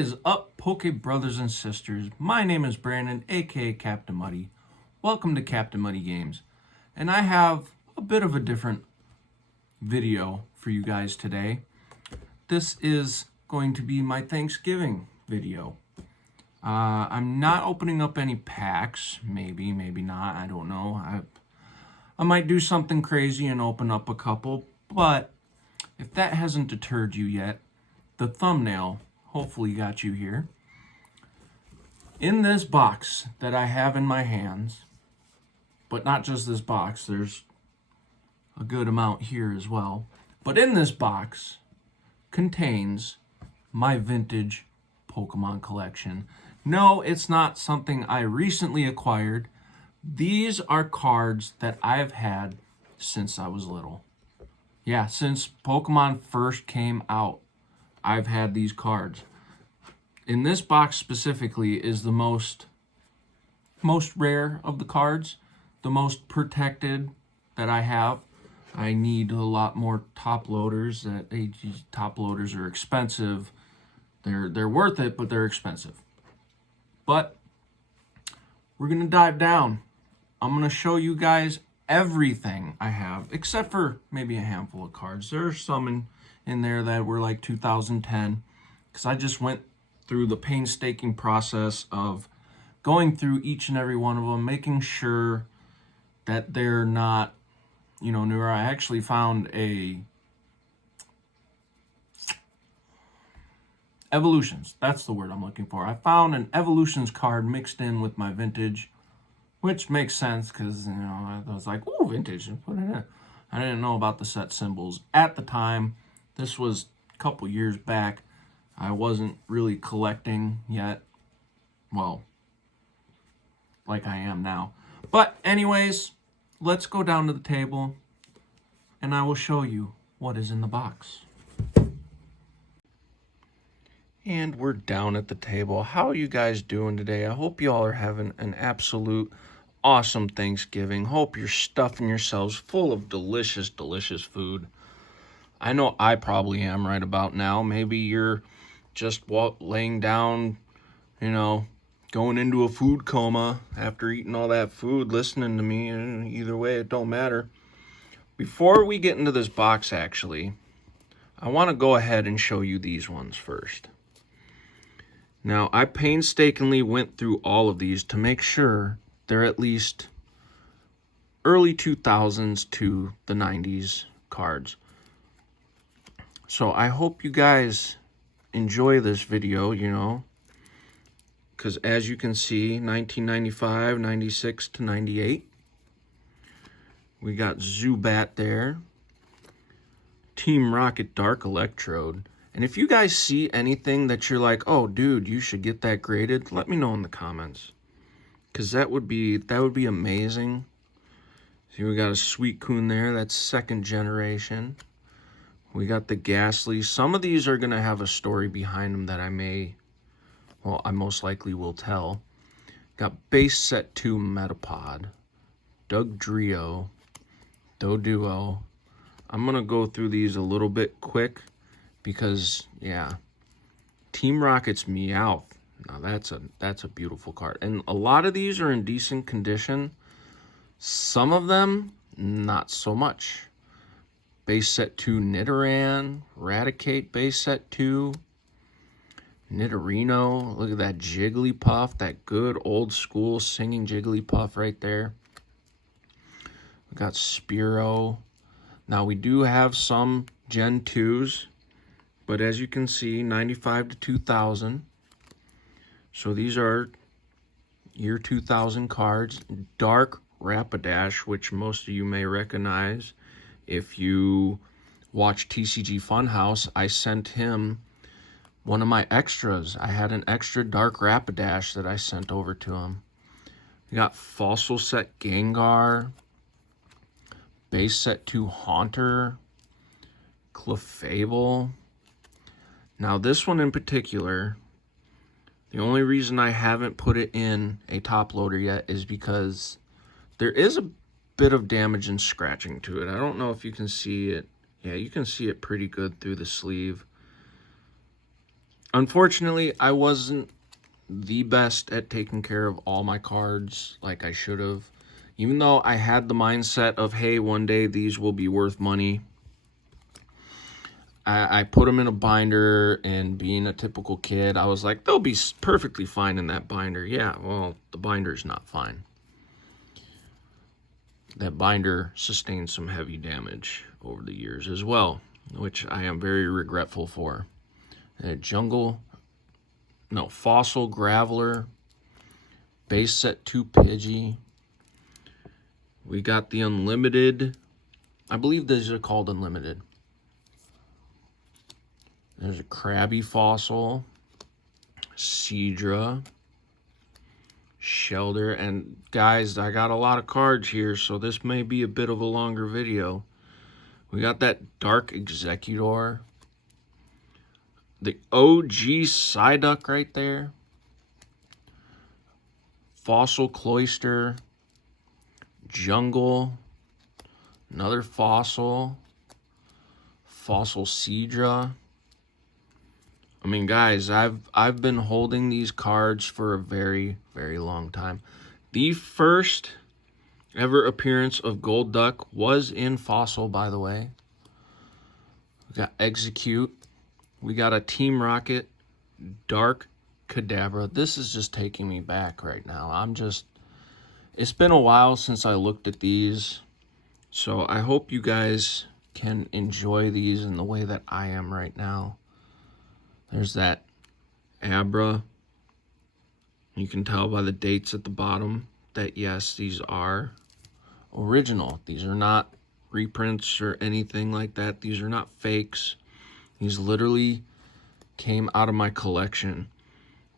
is up, Poke brothers and sisters? My name is Brandon, aka Captain Muddy. Welcome to Captain Muddy Games. And I have a bit of a different video for you guys today. This is going to be my Thanksgiving video. I'm not opening up any packs. Maybe not. I don't know. I might do something crazy and open up a couple. But if that hasn't deterred you yet, the thumbnail hopefully got you here. In this box that I have in my hands, but not just this box, there's a good amount here as well. But in this box contains my vintage Pokemon collection. No, it's not something I recently acquired. These are cards that I've had since I was little. Yeah, since Pokemon first came out, I've had these cards. In this box specifically is the most rare of the cards, the most protected that I have. I need a lot more top loaders. Top loaders are expensive. They're worth it, but they're expensive. But we're gonna dive down. I'm gonna show you guys everything I have, except for maybe a handful of cards. There are some in there that were like 2010, because I just went through the painstaking process of going through each and every one of them, making sure that they're not, newer. I actually found a Evolutions. That's the word I'm looking for. I found an Evolutions card mixed in with my vintage, which makes sense because, I was like, ooh, vintage, put it in. I didn't know about the set symbols at the time. This was a couple years back. I wasn't really collecting yet. Well, like I am now. But anyways, let's go down to the table and I will show you what is in the box. And we're down at the table. How are you guys doing today? I hope you all are having an absolute awesome Thanksgiving. Hope you're stuffing yourselves full of delicious, delicious food. I know I probably am right about now. Maybe you're just laying down, going into a food coma after eating all that food, listening to me. Either way, it don't matter. Before we get into this box, actually, I want to go ahead and show you these ones first. Now, I painstakingly went through all of these to make sure they're at least early 2000s to the 90s cards. So I hope you guys enjoy this video, because as you can see, 1995, 96 to 98. We got Zubat there. Team Rocket Dark Electrode. And if you guys see anything that you're like, oh, dude, you should get that graded, let me know in the comments. Because that would be amazing. See, we got a Suicune there. That's second generation. We got the Ghastly. Some of these are going to have a story behind them that I most likely will tell. Got base set 2 Metapod. Dugtrio. Doduo. I'm going to go through these a little bit quick because, yeah. Team Rocket's Meowth. Now that's a beautiful card. And a lot of these are in decent condition. Some of them, not so much. Base set 2 Nidoran, Raticate base set 2, Nidorino, look at that Jigglypuff, that good old school singing Jigglypuff right there. We got Spearow. Now we do have some Gen 2s, but as you can see, 95 to 2000. So these are year 2000 cards. Dark Rapidash, which most of you may recognize. If you watch TCG Funhouse, I sent him one of my extras. I had an extra Dark Rapidash that I sent over to him. We got Fossil Set Gengar, Base Set 2 Haunter, Clefable. Now this one in particular, the only reason I haven't put it in a top loader yet is because there is a bit of damage and scratching to it. I don't know if you can see it. Yeah, you can see it pretty good through the sleeve. Unfortunately, I wasn't the best at taking care of all my cards like I should have. Even though I had the mindset of, hey, one day these will be worth money, I put them in a binder, and being a typical kid, I was like, they'll be perfectly fine in that binder. Yeah, well, the binder's not fine. That binder sustained some heavy damage over the years as well, which I am very regretful for. Fossil Graveler, base set 2 Pidgey. We got the Unlimited. I believe these are called Unlimited. There's a Krabby Fossil, Seadra, Shelter, and guys, I got a lot of cards here, so this may be a bit of a longer video. We got that Dark Executor, the OG Psyduck right there, Fossil Cloyster, Jungle, another Fossil, Fossil Seadra. I mean, guys, I've been holding these cards for a very, very long time. The first ever appearance of Gold Duck was in Fossil, by the way. We got Execute. We got a Team Rocket Dark Kadabra. This is just taking me back right now. It's been a while since I looked at these, so I hope you guys can enjoy these in the way that I am right now. There's that Abra. You can tell by the dates at the bottom that, yes, these are original. These are not reprints or anything like that. These are not fakes. These literally came out of my collection.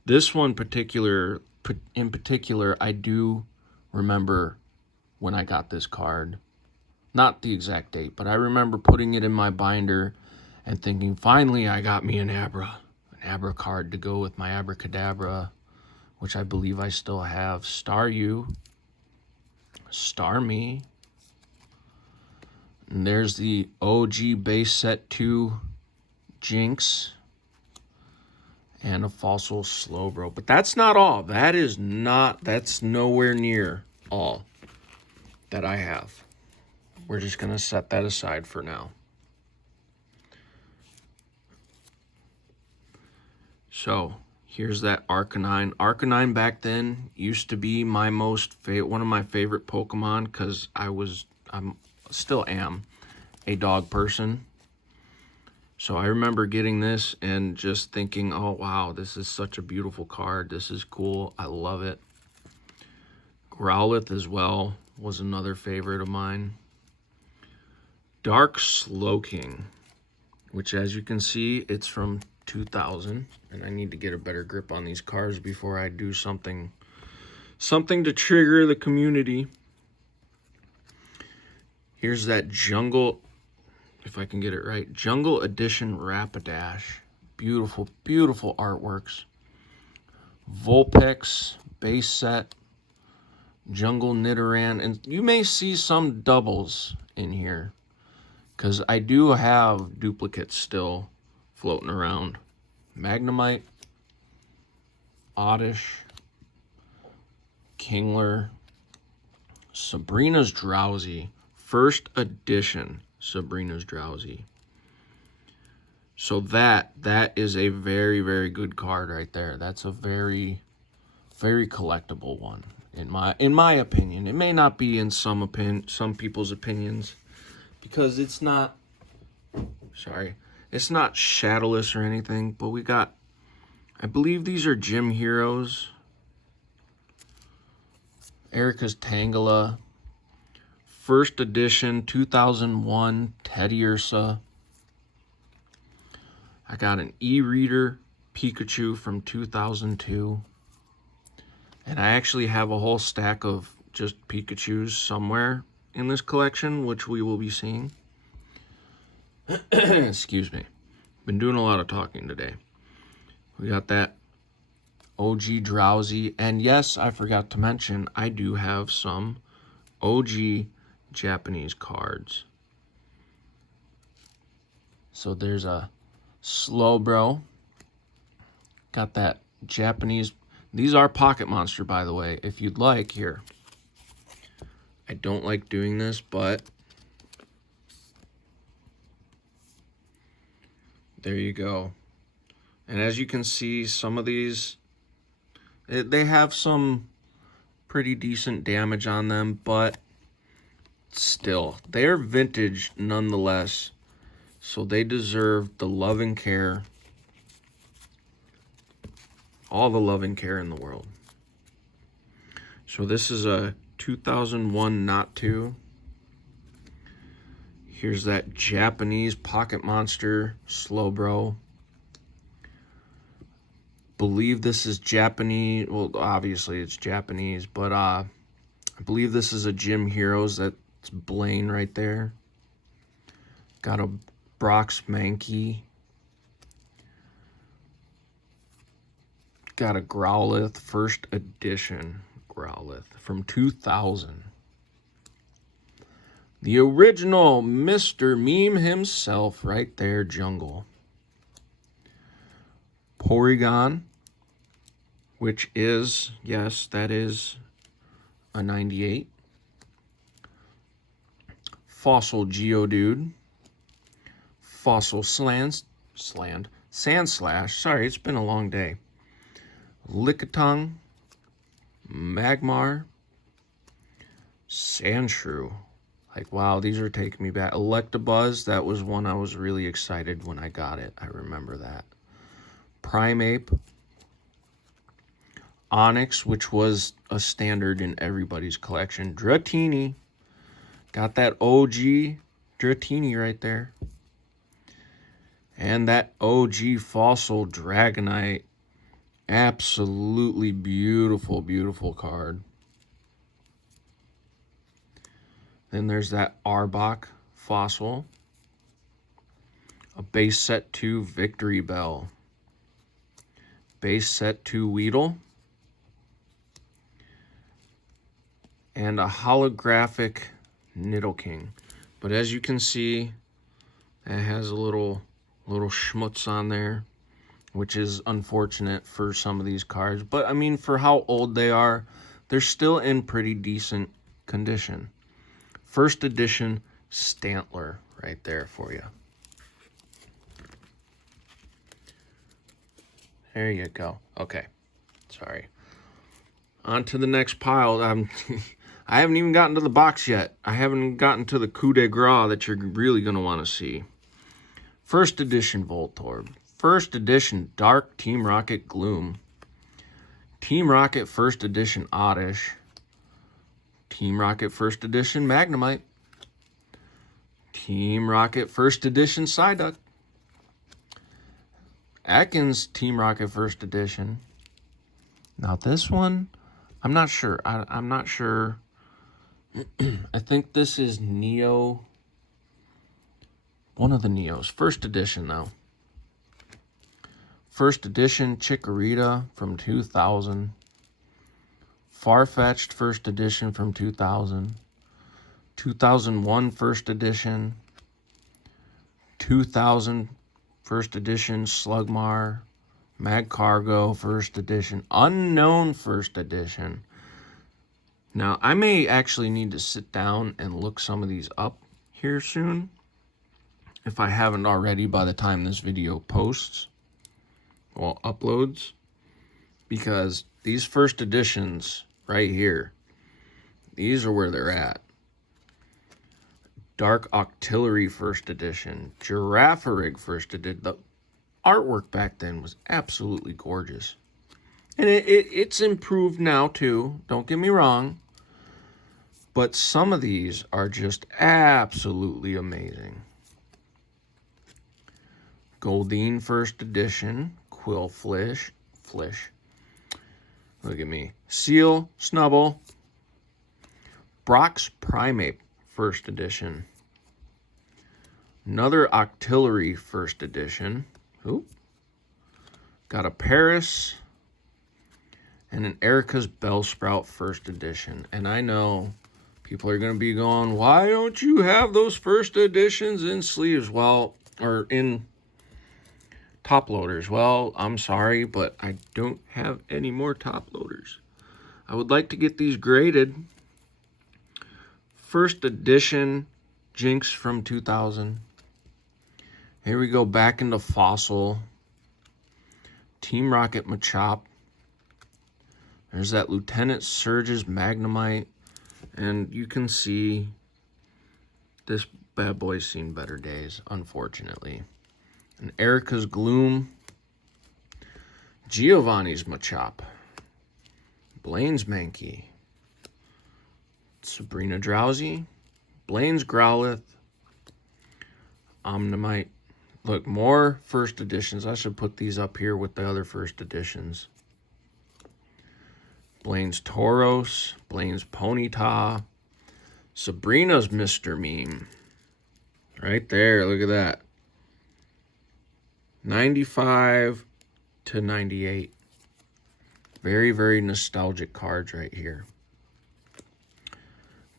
This one in particular, I do remember when I got this card. Not the exact date, but I remember putting it in my binder and thinking, finally, I got me an Abra card to go with my Abracadabra, which I believe I still have. Staryu, Starmie, and there's the OG base set 2 Jinx, and a Fossil Slowbro. But that's not all. That's nowhere near all that I have. We're just going to set that aside for now. So here's that Arcanine. Arcanine back then used to be one of my favorite Pokemon, because I'm still am a dog person. So I remember getting this and just thinking, oh wow, this is such a beautiful card. This is cool. I love it. Growlithe as well was another favorite of mine. Dark Slowking, which, as you can see, it's from 2000, and I need to get a better grip on these cards before I do something to trigger the community. Here's that Jungle, if I can get it right, Jungle Edition Rapidash. Beautiful, beautiful artworks. Vulpix base set, Jungle Nidoran, and you may see some doubles in here, because I do have duplicates still floating around. Magnemite, Oddish, Kingler, Sabrina's Drowsy, first edition Sabrina's Drowsy. So that is a very, very good card right there. That's a very, very collectible one in my opinion. It may not be in some people's opinions, because it's not Shadowless or anything, but we got, I believe these are Gym Heroes. Erica's Tangela, first edition 2001 Teddiursa. I got an e-reader Pikachu from 2002. And I actually have a whole stack of just Pikachus somewhere in this collection, which we will be seeing. Excuse me. Been doing a lot of talking today. We got that OG Drowsy. And yes, I forgot to mention, I do have some OG Japanese cards. So there's a Slowbro, Got that Japanese. These are Pocket Monster, by the way. If you'd like, here. I don't like doing this, but there you go. And as you can see, some of these, they have some pretty decent damage on them, but still, they're vintage nonetheless. So they deserve the love and care, all the love and care in the world. So this is a 2001 Not 2. Here's that Japanese Pocket Monster Slowbro. Believe this is Japanese. Well, obviously it's Japanese, but I believe this is a Gym Heroes. That's Blaine right there. Got a Brock's Mankey. Got a Growlithe first edition Growlithe from 2000. The original Mr. Meme himself right there, Jungle. Porygon, which is, yes, that is a 98. Fossil Geodude. Fossil Sandslash. Sorry, it's been a long day. Lickitung. Magmar. Sandshrew. Like, wow, these are taking me back. Electabuzz, that was one I was really excited when I got it. I remember that. Primeape. Onix, which was a standard in everybody's collection. Dratini. Got that OG Dratini right there. And that OG Fossil Dragonite. Absolutely beautiful, beautiful card. Then there's that Arbok Fossil. A base set 2 Victory Bell. Base set 2 Weedle. And a holographic Nidoking. But as you can see, it has a little schmutz on there, which is unfortunate for some of these cards. But I mean, for how old they are, they're still in pretty decent condition. First edition Stantler right there for you. There you go. Okay. Sorry. On to the next pile. I haven't even gotten to the box yet. I haven't gotten to the coup de grace that you're really going to want to see. First edition Voltorb. First edition Dark Team Rocket Gloom. Team Rocket First edition Oddish. Team Rocket First edition Magnemite. Team Rocket First edition Psyduck. Atkins Team Rocket First edition. Now this one, I'm not sure. I'm not sure. I think this is Neo. One of the Neos. First edition, though. First edition Chikorita from 2000. Farfetch'd first edition from 2000. 2001 first edition. 2000 first edition Slugmar. Magcargo first edition. Unknown first edition. Now, I may actually need to sit down and look some of these up here soon, if I haven't already by the time this video posts, well, uploads, because these first editions right here, these are where they're at. Dark Octillery first edition, Girafarig first edition. The artwork back then was absolutely gorgeous. And it's improved now too, don't get me wrong. But some of these are just absolutely amazing. Goldeen first edition, Quillfish. Look at me. Seal, Snubble. Brock's Primeape first edition. Another Octillery first edition. Ooh. Got a Paris and an Erica's Bellsprout first edition. And I know people are going to be going, why don't you have those first editions in sleeves? Well, or in top loaders. Well, I'm sorry, but I don't have any more top loaders. I would like to get these graded. First edition Jinx from 2000. Here we go back into Fossil. Team Rocket Machop. There's that Lieutenant Surge's Magnemite. And you can see this bad boy's seen better days, unfortunately. And Erica's Gloom. Giovanni's Machop. Blaine's Mankey. Sabrina Drowsy. Blaine's Growlithe. Omnimite. Look, more first editions. I should put these up here with the other first editions. Blaine's Tauros. Blaine's Ponyta. Sabrina's Mr. Meme. Right there, look at that. 95 to 98. Very, very nostalgic cards right here.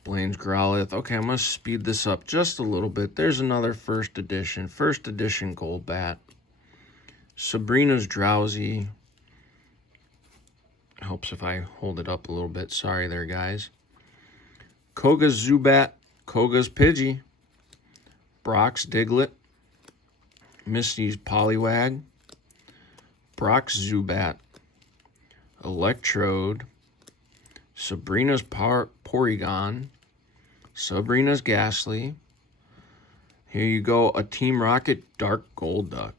Blaine's Growlithe. Okay, I'm going to speed this up just a little bit. There's another first edition Golbat. Sabrina's Drowsy. Helps if I hold it up a little bit. Sorry there, guys. Koga's Zubat. Koga's Pidgey. Brock's Diglett. Misty's Poliwag. Brock's Zubat. Electrode. Sabrina's Porygon. Sabrina's Ghastly. Here you go, a Team Rocket Dark Golduck.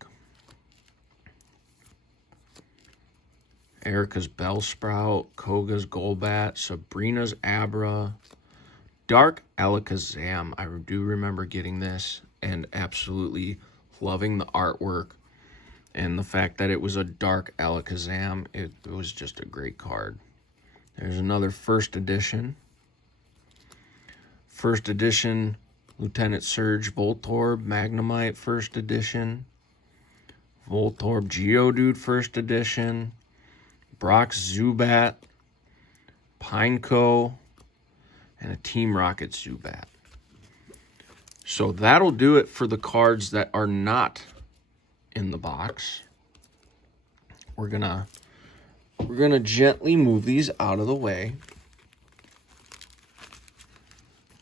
Erica's Bellsprout. Koga's Golbat. Sabrina's Abra. Dark Alakazam. I do remember getting this and absolutely loving the artwork and the fact that it was a Dark Alakazam. It was just a great card. There's another first edition. First edition Lieutenant Surge Voltorb Magnemite first edition. Voltorb Geodude first edition. Brock's Zubat. Pineco. And a Team Rocket Zubat. So that'll do it for the cards that are not in the box. We're gonna gently move these out of the way.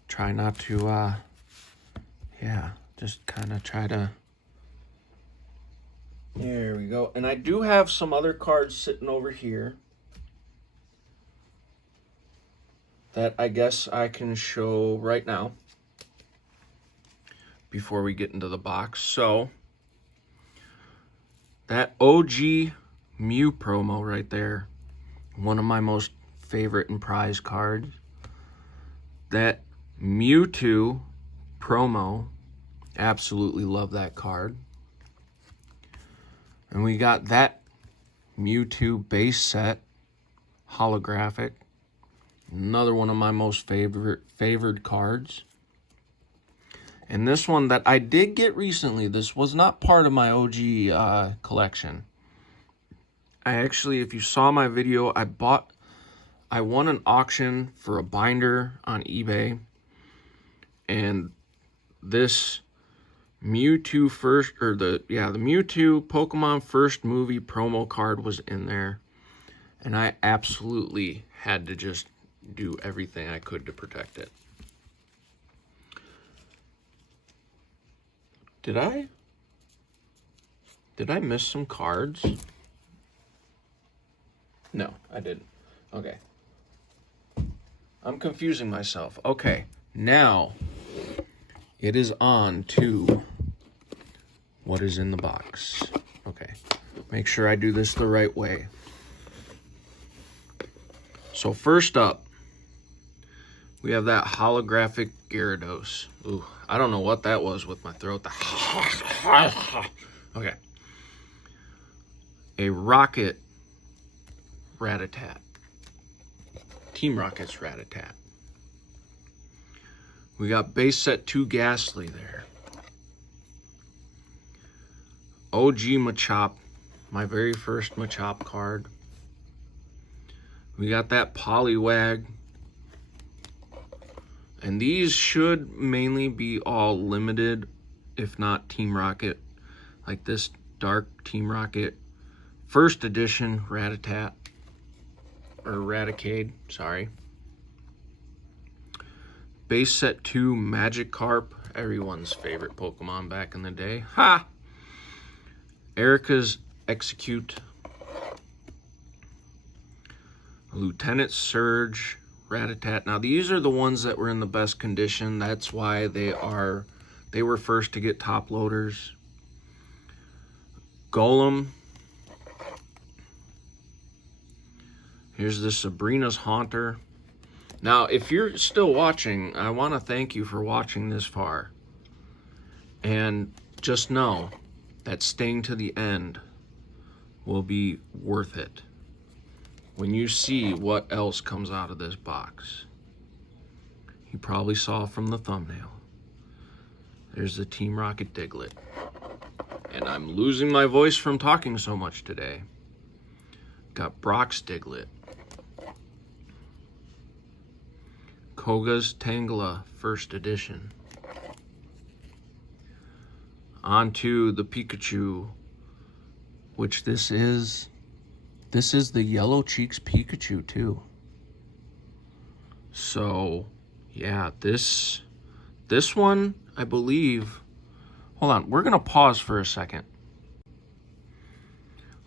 Try not to just kind of try to. There we go. And I do have some other cards sitting over here that I guess I can show right now before we get into the box. So that OG Mew promo right there, one of my most favorite and prized cards. That Mewtwo promo, absolutely love that card. And we got that Mewtwo base set holographic, another one of my most favored cards. And this one that I did get recently, this was not part of my OG collection. I actually, if you saw my video, I won an auction for a binder on eBay. And this Mewtwo the Mewtwo Pokemon first movie promo card was in there. And I absolutely had to just do everything I could to protect it. Did I miss some cards? No, I didn't. Okay. I'm confusing myself. Okay, now it is on to what is in the box. Okay, make sure I do this the right way. So first up, we have that holographic Gyarados. Ooh, I don't know what that was with my throat. Okay. A Rocket Rattata. Team Rocket's Rattata. We got base set 2 Ghastly there. OG Machop, my very first Machop card. We got that Poliwag. And these should mainly be all limited, if not Team Rocket. Like this Dark Team Rocket First Edition Rattata, or Raticade, sorry. Base Set 2 Magikarp, everyone's favorite Pokemon back in the day. Ha! Erica's Execute. Lieutenant Surge Rattata. Now these are the ones that were in the best condition. That's why they were first to get top loaders. Golem. Here's the Sabrina's Haunter. Now, if you're still watching, I want to thank you for watching this far. And just know that staying to the end will be worth it when you see what else comes out of this box. You probably saw from the thumbnail. There's the Team Rocket Diglett. And I'm losing my voice from talking so much today. Got Brock's Diglett. Koga's Tangela First Edition. On to the Pikachu, which this is the Yellow Cheeks Pikachu too. So yeah, this one, I believe, hold on, we're gonna pause for a second.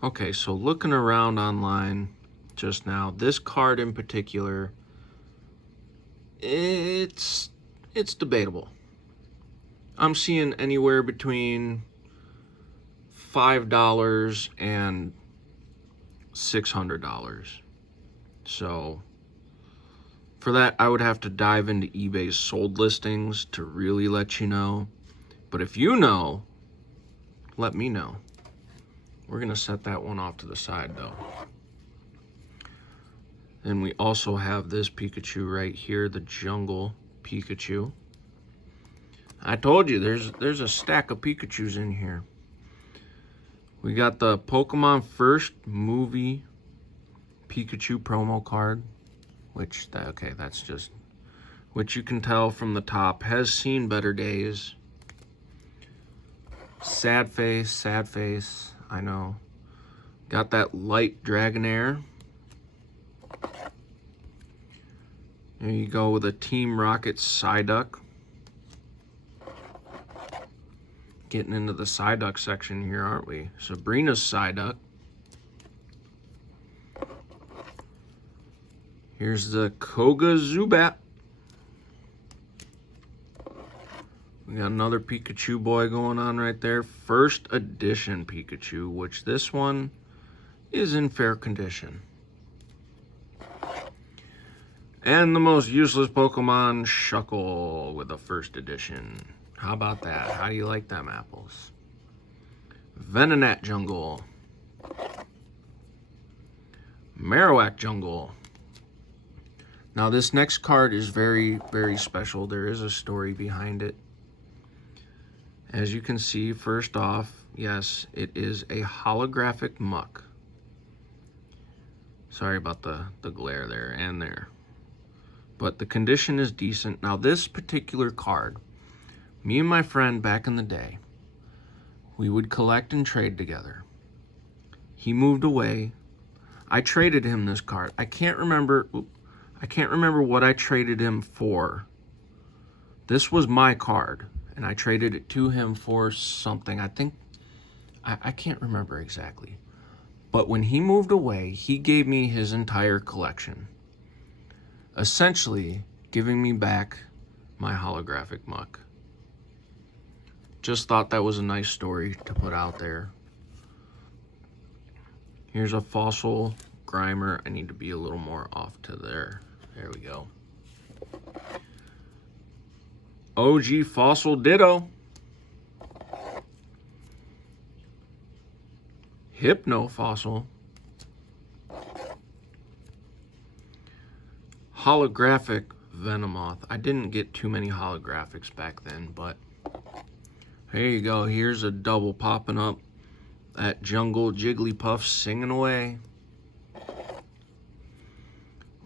Okay, so looking around online just now, this card in particular, it's debatable. I'm seeing anywhere between $5 and $600. So for that, I would have to dive into eBay's sold listings to really let you know. But if you know, let me know. We're gonna set that one off to the side though. Then we also have this Pikachu right here, the Jungle Pikachu. I told you, there's a stack of Pikachus in here. We got the Pokemon First Movie Pikachu promo card, which, okay, that's just, which you can tell from the top, has seen better days. Sad face, I know. Got that light Dragonair. There you go with a Team Rocket Psyduck. Getting into the Psyduck section here, aren't we? Sabrina's Psyduck. Here's the Koga Zubat. We got another Pikachu boy going on right there. First edition Pikachu, which this one is in fair condition. And the most useless Pokemon, Shuckle, with a first edition. How about that? How do you like them apples? Venonat Jungle. Marowak Jungle. Now this next card is very, very special. There is a story behind it. As you can see, first off, yes, it is a holographic muck. Sorry about the glare there and there. But the condition is decent. Now this particular card, me and my friend back in the day, we would collect and trade together. He moved away. I traded him this card. I can't remember what I traded him for. This was my card, and I traded it to him for something. I can't remember exactly. But when he moved away, he gave me his entire collection, essentially giving me back my holographic muck. Just thought that was a nice story to put out there. Here's a Fossil Grimer. I need to be a little more off to there. There we go. OG Fossil Ditto. Hypno Fossil. Holographic Venomoth. I didn't get too many holographics back then, but here you go. Here's a double popping up. That Jungle Jigglypuff singing away.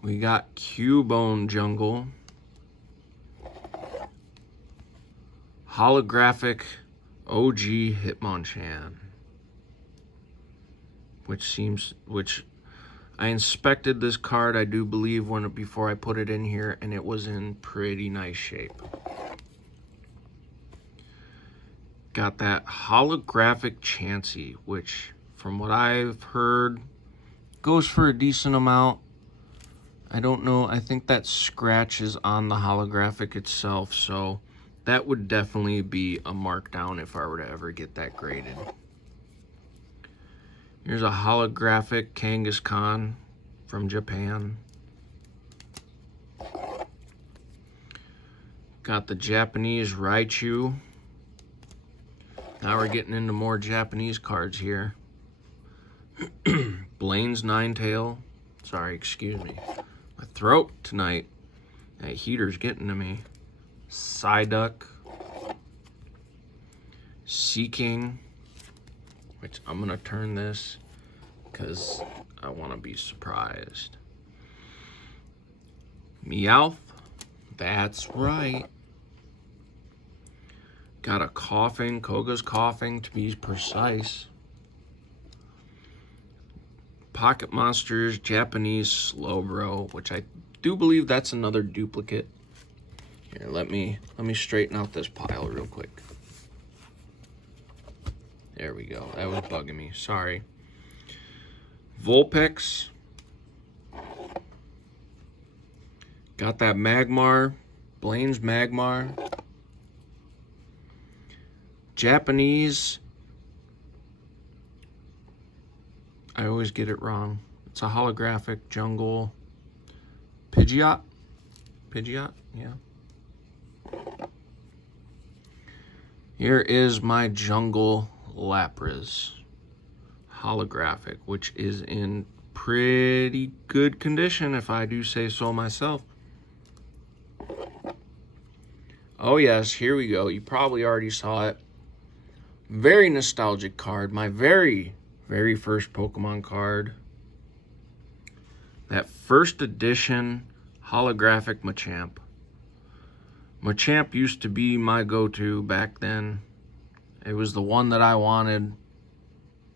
We got Cubone Jungle. Holographic OG Hitmonchan. which I inspected this card, I do believe, before I put it in here, and it was in pretty nice shape. Got that holographic Chansey, which from what I've heard goes for a decent amount. I don't know, I think that scratch is on the holographic itself, so that would definitely be a markdown if I were to ever get that graded. Here's a holographic Kangaskhan from Japan. Got the Japanese Raichu. Now we're getting into more Japanese cards here. Blaine's Ninetail. Sorry, excuse me. My throat tonight. That heater's getting to me. Psyduck. Seeking. Which I'm going to turn this because I want to be surprised. Meowth. That's right. Got a Coughing, Koga's Coughing to be precise. Pocket Monsters, Japanese Slowbro, which I do believe that's another duplicate. Here, let me straighten out this pile real quick. There we go. That was bugging me. Sorry. Vulpix. Got that Magmar, Blaine's Magmar. Japanese. I always get it wrong. It's a holographic jungle. Pidgeot? Pidgeot? Yeah. Here is my jungle Lapras. Holographic, which is in pretty good condition, if I do say so myself. Oh yes, here we go. You probably already saw it. Very nostalgic card. My very first Pokemon card. That first edition holographic Machamp. Machamp used to be my go-to back then. It was the one that I wanted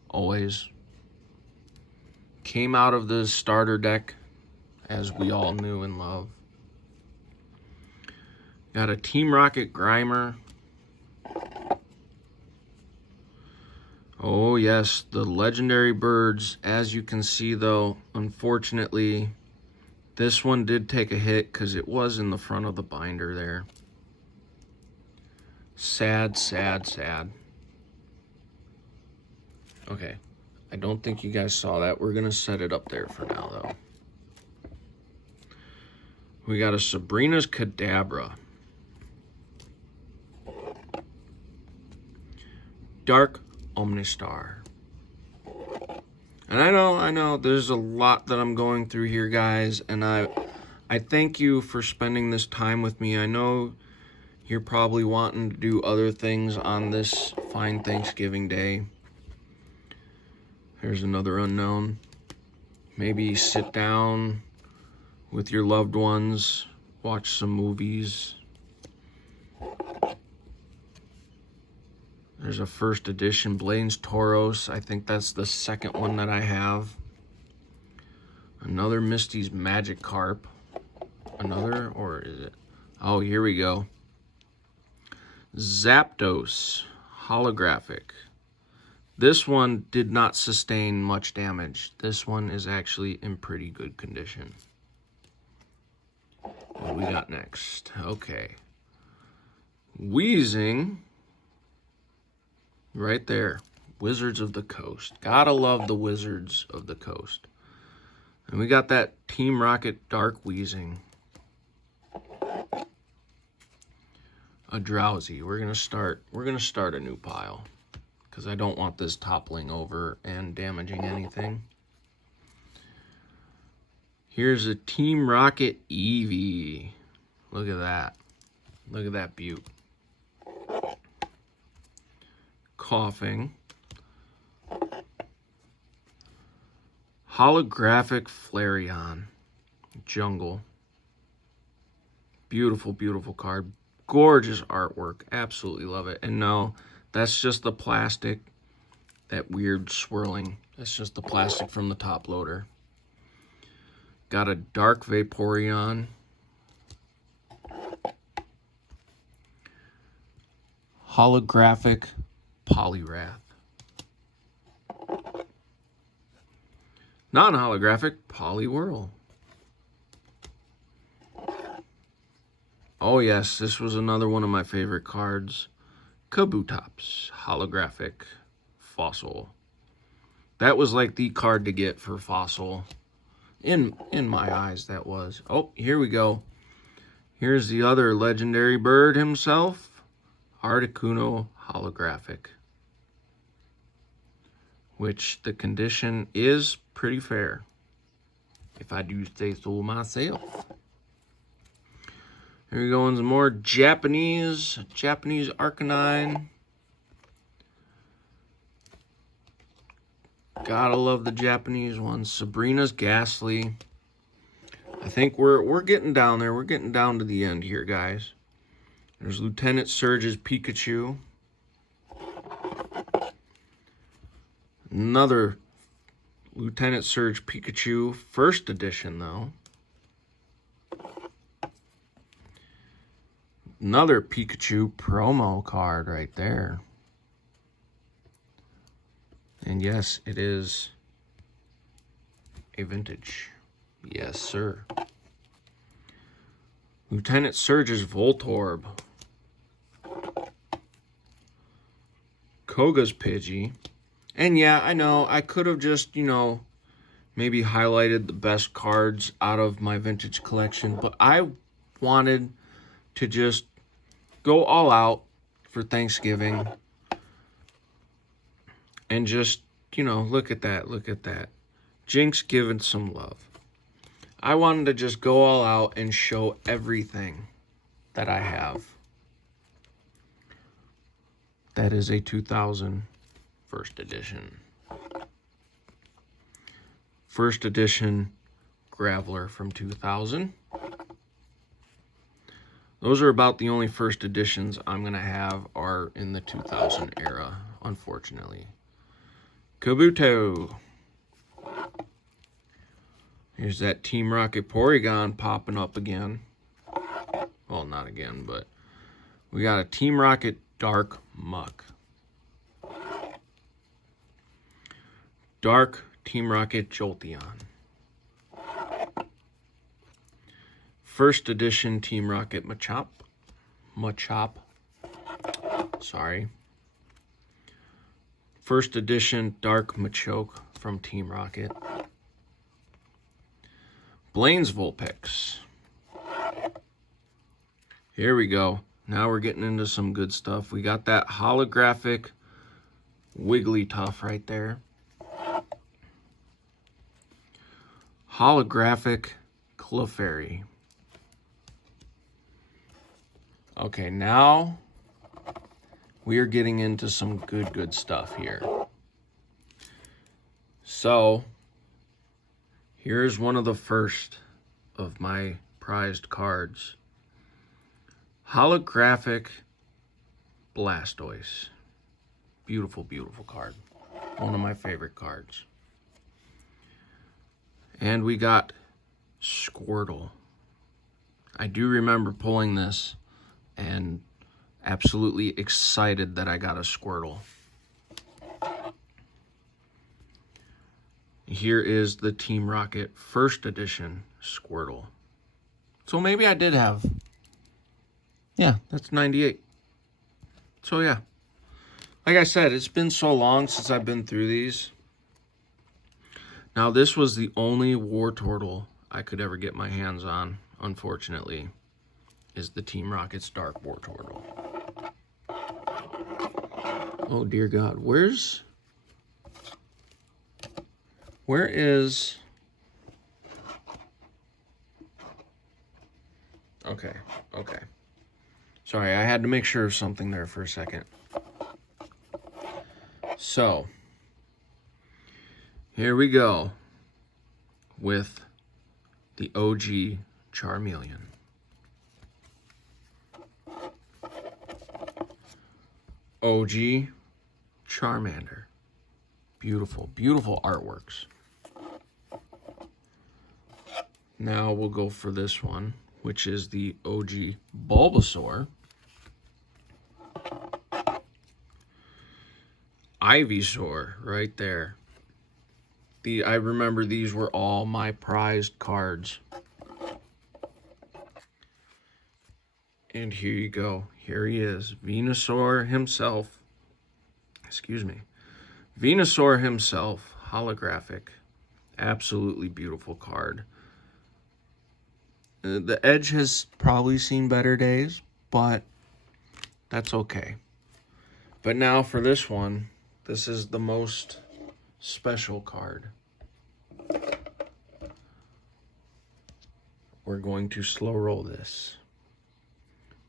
always. Came out of the starter deck, as we all knew and love. Got a Team Rocket Grimer. Oh yes, the legendary birds. As you can see though, unfortunately, this one did take a hit because it was in the front of the binder there. Sad, sad, sad. Okay, I don't think you guys saw that. We're going to set it up there for now though. We got a Sabrina's Kadabra. Dark Omnistar. And I know, there's a lot that I'm going through here, guys, and I thank you for spending this time with me. I know you're probably wanting to do other things on this fine Thanksgiving Day. Here's another unknown. Maybe sit down with your loved ones, watch some movies. There's a first edition Blaine's Tauros. I think that's the second one that I have. Another Misty's Magikarp. Another, or is it? Oh, here we go. Zapdos holographic. This one did not sustain much damage. This one is actually in pretty good condition. What we got next? Okay. Weezing. Right there. Wizards of the Coast. Gotta love the Wizards of the Coast. And we got that Team Rocket Dark Weezing. A Drowsy. We're gonna start a new pile, because I don't want this toppling over and damaging anything. Here's a Team Rocket Eevee. Look at that. Look at that beaut. Coughing. Holographic Flareon. Jungle. Beautiful, beautiful card. Gorgeous artwork. Absolutely love it. And no, that's just the plastic. that weird swirling. That's just the plastic from the top loader. Got a dark Vaporeon. Holographic Poliwrath. Non-holographic Poliwhirl. Oh yes, this was another one of my favorite cards. Kabutops, holographic Fossil. That was like the card to get for Fossil. In my eyes, that was. Oh, here we go. Here's the other legendary bird himself. Articuno holographic. Which the condition is pretty fair, if I do say so myself. Here we go on some more Japanese Arcanine. Gotta love the Japanese ones. Sabrina's Ghastly. I think we're getting down there. We're getting down to the end here, guys. There's Lieutenant Surge's Pikachu. Another Lieutenant Surge Pikachu, first edition though. Another Pikachu promo card right there. And yes, it is a vintage. Yes, sir. Lieutenant Surge's Voltorb. Koga's Pidgey. And yeah, I know, I could have just, maybe highlighted the best cards out of my vintage collection, but I wanted to just go all out for Thanksgiving. And just, look at that. Jinx giving some love. I wanted to just go all out and show everything that I have. That is a 2000 first edition. First edition Graveler from 2000. Those are about the only first editions I'm going to have are in the 2000 era, unfortunately. Kabuto. Here's that Team Rocket Porygon popping up again. Well, not again, but we got a Team Rocket Dark Muck. Dark Team Rocket Jolteon. First edition Team Rocket Machop. Sorry. First edition Dark Machoke from Team Rocket. Blaine's Vulpix. Here we go. Now we're getting into some good stuff. We got that holographic Wigglytuff right there. Holographic Clefairy. Okay, now we are getting into some good stuff here. So, here's one of the first of my prized cards. Holographic Blastoise. Beautiful, beautiful card. One of my favorite cards. And we got Squirtle. I do remember pulling this and absolutely excited that I got a Squirtle. Here is the Team Rocket first edition Squirtle. So maybe I did have... Yeah, that's 98. So yeah. Like I said, it's been so long since I've been through these. Now, this was the only Wartortle I could ever get my hands on, unfortunately, is the Team Rocket's Dark Wartortle. Oh, dear God. Where is... Okay. Sorry, I had to make sure of something there for a second. So, here we go with the OG Charmeleon. OG Charmander. Beautiful, beautiful artworks. Now we'll go for this one, which is the OG Bulbasaur. Ivysaur right there. I remember these were all my prized cards. And here you go. Here he is. Venusaur himself. Excuse me. Venusaur himself. Holographic. Absolutely beautiful card. The edge has probably seen better days, but that's okay. But now for this one, this is the most special card. We're going to slow roll this.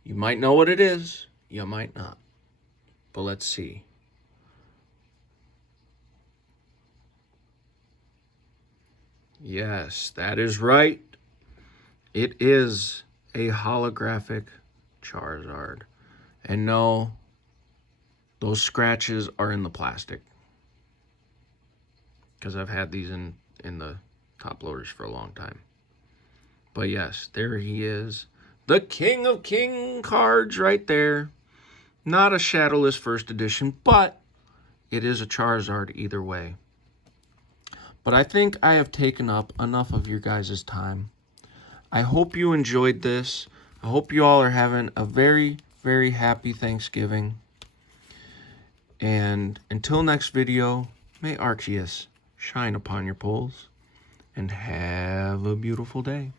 You might know what it is, you might not. But let's see. Yes, that is right. It is a holographic Charizard. And no, those scratches are in the plastic. Because I've had these in the top loaders for a long time. But yes, there he is. The King of King cards right there. Not a Shadowless first edition, but it is a Charizard either way. But I think I have taken up enough of your guys' time. I hope you enjoyed this. I hope you all are having a very, very happy Thanksgiving. And until next video, may Arceus shine upon your poles. And have a beautiful day.